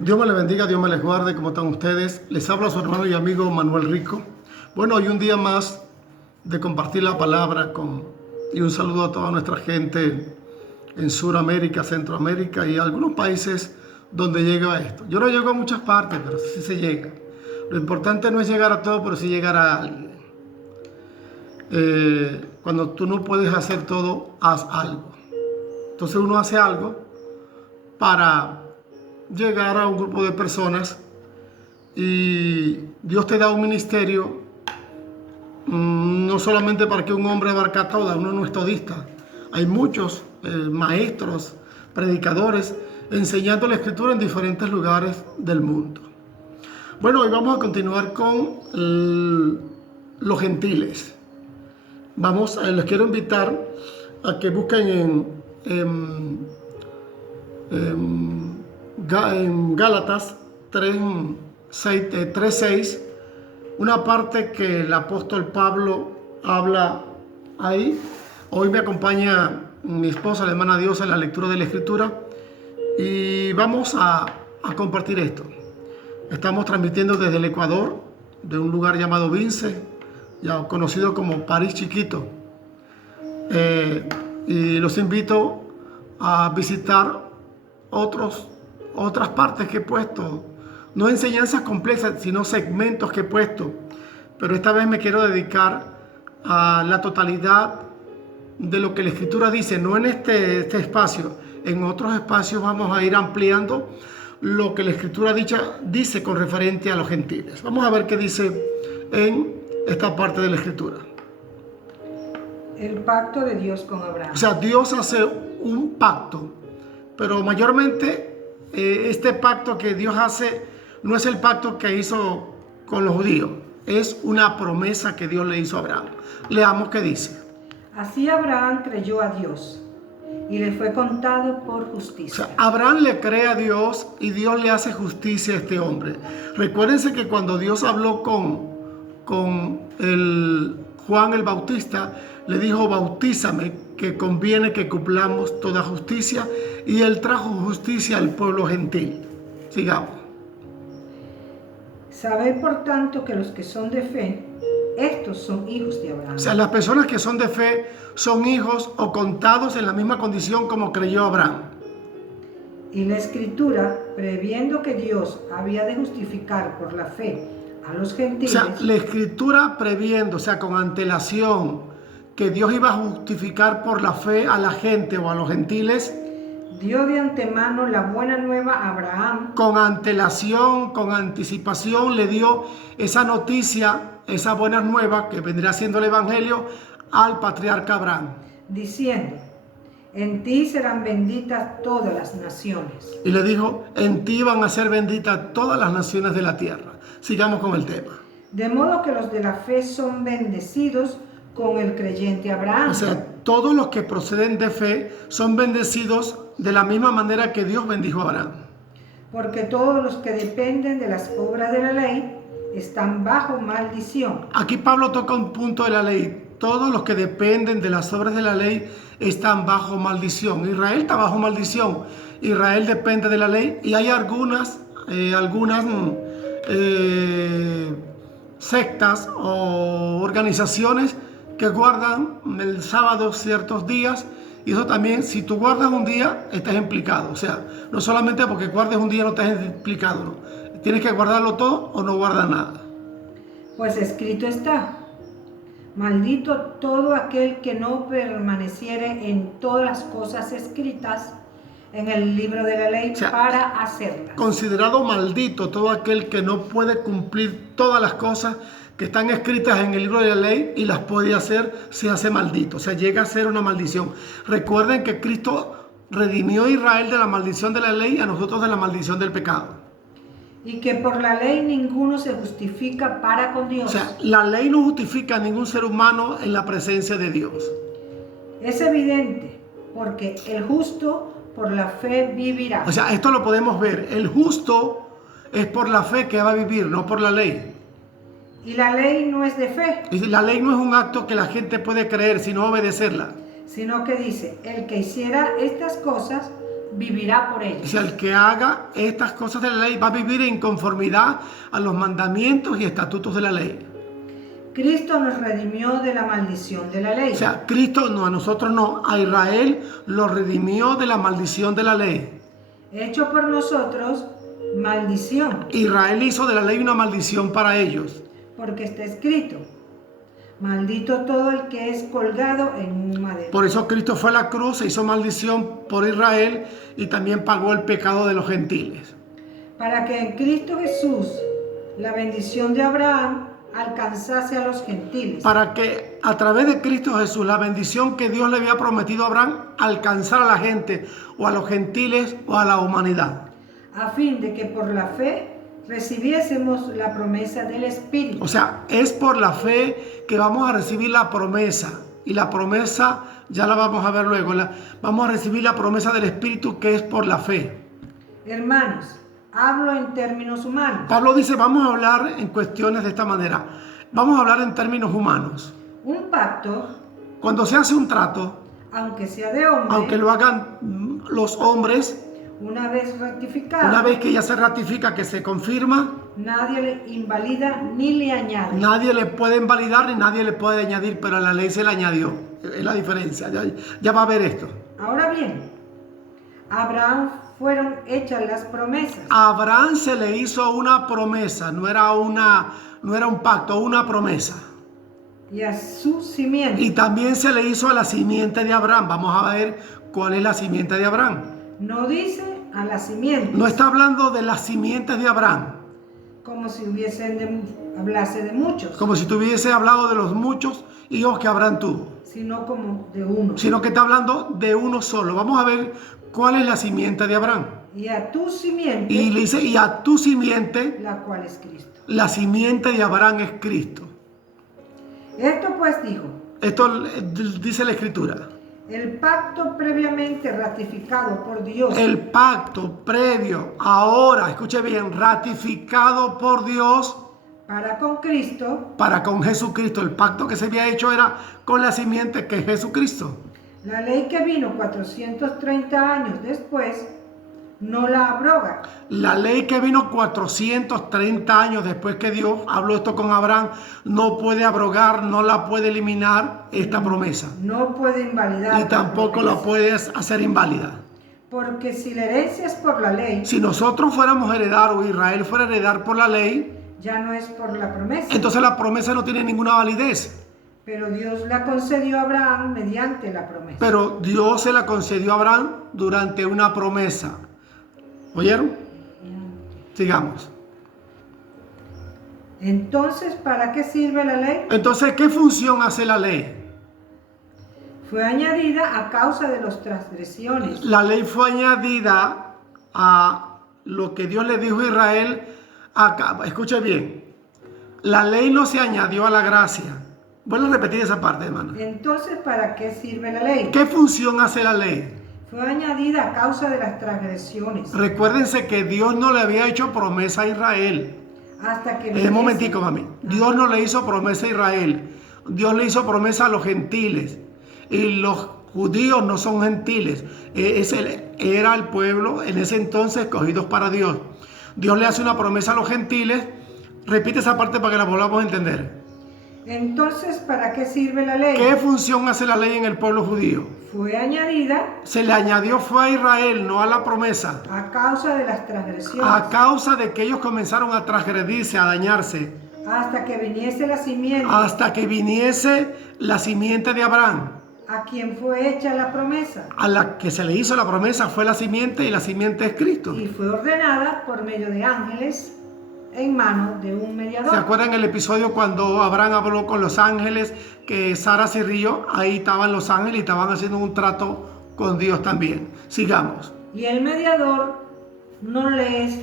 Dios me les bendiga, Dios me les guarde. ¿Cómo están ustedes? Les habla su hermano y amigo Manuel Rico. Bueno, hoy un día más de compartir la palabra y un saludo a toda nuestra gente en Sudamérica, Centroamérica y algunos países donde llega esto. Yo no llego a muchas partes, pero sí se llega. Lo importante no es llegar a todo, pero sí llegar a alguien. Cuando tú no puedes hacer todo, haz algo. Entonces uno hace algo para llegar a un grupo de personas y Dios te da un ministerio, no solamente para que un hombre abarque toda, uno no es todista. Hay muchos maestros, predicadores, enseñando la escritura en diferentes lugares del mundo. Bueno, hoy vamos a continuar con los gentiles. Les quiero invitar a que busquen en Gálatas 3:6, una parte que el apóstol Pablo habla ahí. Hoy me acompaña mi esposa, la hermana Diosa, en la lectura de la Escritura y vamos a compartir esto. Estamos transmitiendo desde el Ecuador, de un lugar llamado Vince, ya conocido como París Chiquito. Y los invito a visitar otras partes que he puesto, no enseñanzas complejas, sino segmentos que he puesto, pero esta vez me quiero dedicar a la totalidad de lo que la Escritura dice, no en este espacio, en otros espacios vamos a ir ampliando lo que la Escritura dice con referente a los gentiles. Vamos a ver qué dice en esta parte de la Escritura. El pacto de Dios con Abraham. O sea, Dios hace un pacto, pero mayormente este pacto que Dios hace no es el pacto que hizo con los judíos, es una promesa que Dios le hizo a Abraham. Leamos qué dice. Así Abraham creyó a Dios y le fue contado por justicia. O sea, Abraham le cree a Dios y Dios le hace justicia a este hombre. Recuérdense que cuando Dios habló con Juan el Bautista, le dijo: bautízame, que conviene que cumplamos toda justicia, y él trajo justicia al pueblo gentil. Sigamos. Sabed por tanto que los que son de fe, estos son hijos de Abraham. O sea, las personas que son de fe son hijos o contados en la misma condición como creyó Abraham. Y la Escritura, previendo que Dios había de justificar por la fe a los gentiles. O sea, la Escritura previendo, o sea, con antelación, que Dios iba a justificar por la fe a la gente o a los gentiles. Dio de antemano la buena nueva a Abraham. Con antelación, con anticipación, le dio esa noticia, esa buena nueva que vendrá siendo el Evangelio al patriarca Abraham. Diciendo: en ti serán benditas todas las naciones. Y le dijo: en ti van a ser benditas todas las naciones de la tierra. Sigamos con el tema. De modo que los de la fe son bendecidos con el creyente Abraham. O sea, todos los que proceden de fe son bendecidos de la misma manera que Dios bendijo a Abraham. Porque todos los que dependen de las obras de la ley están bajo maldición. Aquí Pablo toca un punto de la ley. Todos los que dependen de las obras de la ley están bajo maldición. Israel está bajo maldición. Israel depende de la ley y hay algunas sectas o organizaciones que guardan el sábado ciertos días, y eso también, si tú guardas un día, estás implicado. O sea, no solamente porque guardes un día no estás implicado, ¿no? Tienes que guardarlo todo o no guardas nada. Pues escrito está: maldito todo aquel que no permaneciere en todas las cosas escritas en el libro de la ley, o sea, para hacerlas. Considerado maldito todo aquel que no puede cumplir todas las cosas que están escritas en el libro de la ley y las puede hacer, se hace maldito. O sea, llega a ser una maldición. Recuerden que Cristo redimió a Israel de la maldición de la ley y a nosotros de la maldición del pecado. Y que por la ley ninguno se justifica para con Dios. O sea, la ley no justifica a ningún ser humano en la presencia de Dios. Es evidente, porque el justo por la fe vivirá. O sea, esto lo podemos ver. El justo es por la fe que va a vivir, no por la ley. Y la ley no es de fe. Y la ley no es un acto que la gente puede creer, sino obedecerla. Sino que dice: el que hiciera estas cosas vivirá por ellas. Si el que haga estas cosas de la ley va a vivir en conformidad a los mandamientos y estatutos de la ley. Cristo nos redimió de la maldición de la ley. O sea, Cristo no, a nosotros no, a Israel lo redimió de la maldición de la ley. Hecho por nosotros maldición, Israel hizo de la ley una maldición para ellos. porque está escrito: maldito todo el que es colgado en un madero. Por eso Cristo fue a la cruz, se hizo maldición por Israel y también pagó el pecado de los gentiles. Para que en Cristo Jesús la bendición de Abraham alcanzase a los gentiles. Para que a través de Cristo Jesús la bendición que Dios le había prometido a Abraham alcanzara a la gente o a los gentiles o a la humanidad. A fin de que por la fe recibiésemos la promesa del Espíritu. O sea, es por la fe que vamos a recibir la promesa. Y la promesa ya la vamos a ver luego. Vamos a recibir la promesa del Espíritu, que es por la fe. Hermanos, hablo en términos humanos. Pablo dice, vamos a hablar en cuestiones de esta manera. Vamos a hablar en términos humanos. Un pacto, Cuando se hace un trato, aunque sea de hombre, aunque lo hagan los hombres, una vez ratificado, una vez que ya se ratifica, que se confirma, nadie le invalida ni le añade. nadie le puede invalidar ni nadie le puede añadir, pero a la ley se le añadió. Es la diferencia. Ya va a ver esto. Ahora bien, a Abraham fueron hechas las promesas. A Abraham se le hizo una promesa, no era un pacto, una promesa. Y a su simiente. Y también se le hizo a la simiente de Abraham. Vamos a ver cuál es la simiente de Abraham. No dice a la simiente, No está hablando de las simientes de Abraham, como si hablase de muchos, como si tuviese hablado de los muchos hijos que Abraham tuvo, sino como de uno. sino que está hablando de uno solo. Vamos a ver cuál es la simiente de Abraham. Y a tu simiente, Y le dice, y a tu simiente, la cual es Cristo. la simiente de Abraham es Cristo. Esto pues dijo, Esto dice la Escritura. el pacto previamente ratificado por Dios El pacto previo, ahora, escuche bien, ratificado por Dios para con Cristo, para con Jesucristo. El pacto que se había hecho era con la simiente que es Jesucristo. la ley que vino 430 años después, no la abroga, La ley que vino 430 años después que Dios habló esto con Abraham, no puede abrogar, no la puede eliminar esta promesa. no puede invalidar. Y tampoco la puede hacer inválida. Porque si la herencia es por la ley, Si nosotros fuéramos a heredar o Israel fuera a heredar por la ley, ya no es por la promesa. entonces la promesa no tiene ninguna validez. Pero Dios la concedió a Abraham mediante la promesa. Pero Dios se la concedió a Abraham durante una promesa. ¿Oyeron? Sigamos. Entonces, ¿para qué sirve la ley? Entonces, ¿qué función hace la ley? Fue añadida a causa de las transgresiones. La ley fue añadida a lo que Dios le dijo a Israel. Escuche bien. La ley no se añadió a la gracia. Vuelvo a repetir esa parte, hermano. Entonces, ¿para qué sirve la ley? ¿Qué función hace la ley? Fue añadida a causa de las transgresiones. Recuérdense que Dios no le había hecho promesa a Israel. Hasta que Un momentico, mami. Dios no le hizo promesa a Israel. Dios le hizo promesa a los gentiles. Y los judíos no son gentiles. Era el pueblo en ese entonces escogidos para Dios. Dios le hace una promesa a los gentiles. Repite esa parte para que la volvamos a entender. Entonces, ¿para qué sirve la ley? ¿Qué función hace la ley en el pueblo judío? Fue añadida Se le añadió fue a Israel, no a la promesa. a causa de las transgresiones. A causa de que ellos comenzaron a transgredirse, a dañarse. Hasta que viniese la simiente, Hasta que viniese la simiente de Abraham. a quien fue hecha la promesa. A la que se le hizo la promesa fue la simiente y la simiente es Cristo. Y fue ordenada por medio de ángeles en manos de un mediador. ¿Se acuerdan el episodio cuando Abraham habló con los ángeles, que Sara se rió? Ahí estaban los ángeles y estaban haciendo un trato con Dios también. Sigamos. Y el mediador no le es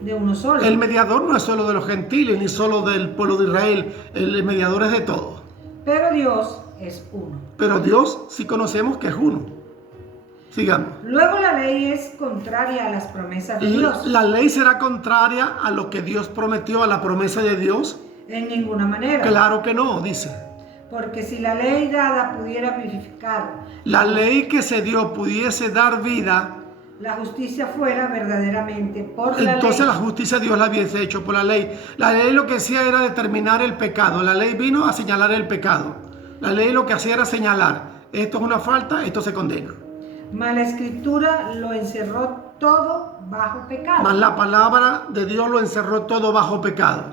de uno solo. El mediador no es solo de los gentiles ni solo del pueblo de Israel. El mediador es de todos. Pero Dios es uno. Pero Dios sí conocemos que es uno. Sigamos. Luego la ley es contraria a las promesas de Dios. La ley será contraria a lo que Dios prometió, a la promesa de Dios. En ninguna manera. Claro que no, dice. Porque si la ley dada pudiera vivificar La ley que se dio pudiese dar vida la justicia fuera verdaderamente por la Entonces ley. la justicia Dios la había hecho por la ley. La ley lo que hacía era determinar el pecado. La ley vino a señalar el pecado. La ley lo que hacía era señalar, esto es una falta, esto se condena. Mas la escritura lo encerró todo bajo pecado. Mas la palabra de Dios lo encerró todo bajo pecado.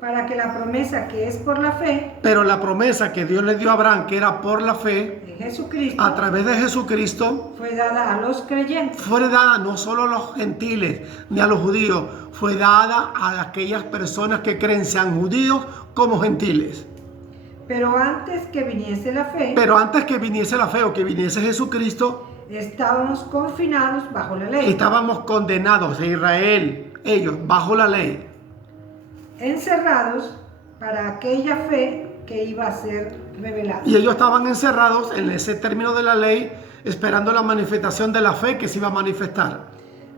Para que la promesa que es por la fe Pero la promesa que Dios le dio a Abraham, que era por la fe, en Jesucristo, a través de Jesucristo, fue dada a los creyentes. fue dada no solo a los gentiles ni a los judíos, fue dada a aquellas personas que creen, sean judíos como gentiles. Pero antes que viniese la fe, Pero antes que viniese la fe o que viniese Jesucristo, estábamos confinados bajo la ley, estábamos condenados en Israel, ellos, bajo la ley, encerrados para aquella fe que iba a ser revelada. y ellos estaban encerrados en ese término de la ley, esperando la manifestación de la fe que se iba a manifestar.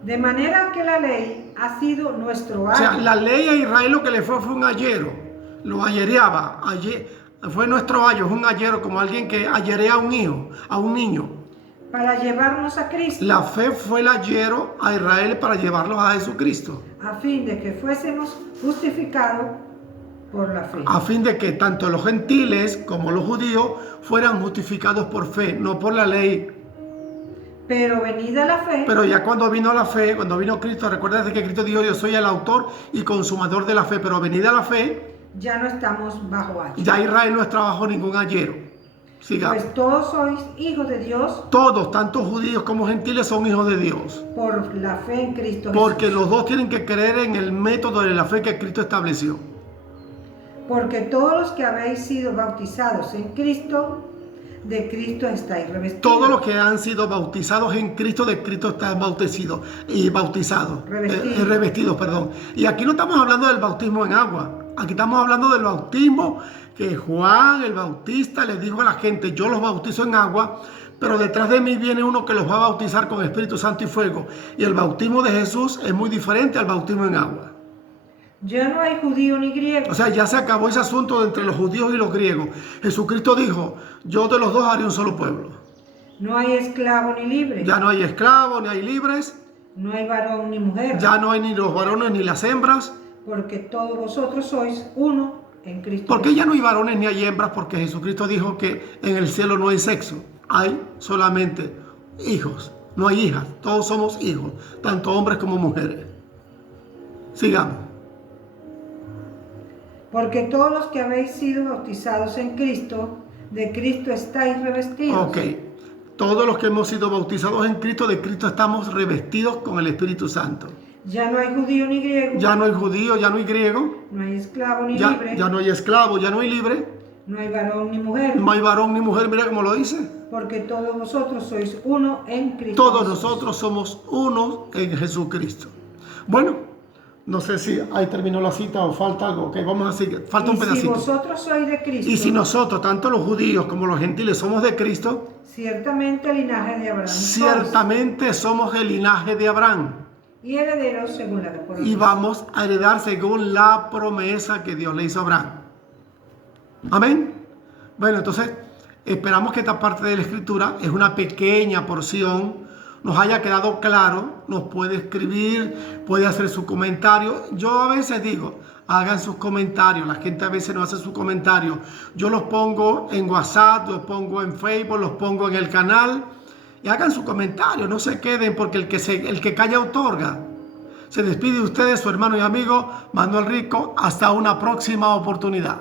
De manera que la ley ha sido nuestro O sea, ayo, la ley a Israel lo que le fue un ayero, lo ayereaba, fue nuestro ayo, es un ayero como alguien que ayerea a un hijo, a un niño. para llevarnos a Cristo, La fe fue el ayero a Israel para llevarlos a Jesucristo, a fin de que fuésemos justificados por la fe. a fin de que tanto los gentiles como los judíos fueran justificados por fe, no por la ley. Pero venida la fe, Pero ya cuando vino la fe, cuando vino Cristo, recuerda que Cristo dijo, yo soy el autor y consumador de la fe, pero venida la fe, ya no estamos bajo ayo. ya Israel no está bajo ningún ayero. Sigamos. Pues todos sois hijos de Dios Todos, tanto judíos como gentiles, son hijos de Dios. por la fe en Cristo Porque Jesús. los dos tienen que creer en el método de la fe que Cristo estableció. Porque todos los que habéis sido bautizados en Cristo, de Cristo estáis revestidos. Todos los que han sido bautizados en Cristo, de Cristo están bautizados y bautizados, Revestidos. revestidos, perdón. Y aquí no estamos hablando del bautismo en agua. Aquí estamos hablando del bautismo que Juan el Bautista le dijo a la gente, yo los bautizo en agua, pero detrás de mí viene uno que los va a bautizar con Espíritu Santo y fuego. Y el bautismo de Jesús es muy diferente al bautismo en agua. Ya no hay judío ni griego, O sea, ya se acabó ese asunto entre los judíos y los griegos. Jesucristo dijo, yo de los dos haré un solo pueblo. no hay esclavo ni libre, Ya no hay esclavos ni hay libres, no hay varón ni mujer, ya no hay ni los varones ni las hembras. porque todos vosotros sois uno en Cristo ¿Por qué Jesús. ya no hay varones ni hay hembras? Porque Jesucristo dijo que en el cielo no hay sexo, hay solamente hijos, no hay hijas, todos somos hijos, tanto hombres como mujeres. Sigamos. Porque todos los que habéis sido bautizados en Cristo, de Cristo estáis revestidos. Ok, todos los que hemos sido bautizados en Cristo, de Cristo estamos revestidos con el Espíritu Santo. Ya no hay judío ni griego, Ya no hay judío, ya no hay griego, no hay esclavo ni ya libre, no hay esclavo, ya no hay libre, no hay varón ni mujer, no hay varón ni mujer, mira cómo lo dice. porque todos vosotros sois uno en Cristo Todos Jesús. nosotros somos uno en Jesucristo. Bueno, no sé si ahí terminó la cita o falta algo. Ok, vamos a seguir. Falta un Y si pedacito. vosotros sois de Cristo, Y si nosotros, tanto los judíos como los gentiles, somos de Cristo, ciertamente el linaje de Abraham sois, ciertamente somos el linaje de Abraham. y herederos según la promesa. Y vamos a heredar según la promesa que Dios le hizo a Abraham. Amén. Bueno, entonces esperamos que esta parte de la escritura es una pequeña porción, nos haya quedado claro, nos puede escribir, puede hacer su comentario. Yo a veces digo, hagan sus comentarios, la gente a veces no hace sus comentarios. Yo los pongo en WhatsApp, los pongo en Facebook, los pongo en el canal y hagan su comentario, no se queden porque el que calla otorga. Se despide de ustedes su hermano y amigo Manuel Rico, hasta una próxima oportunidad.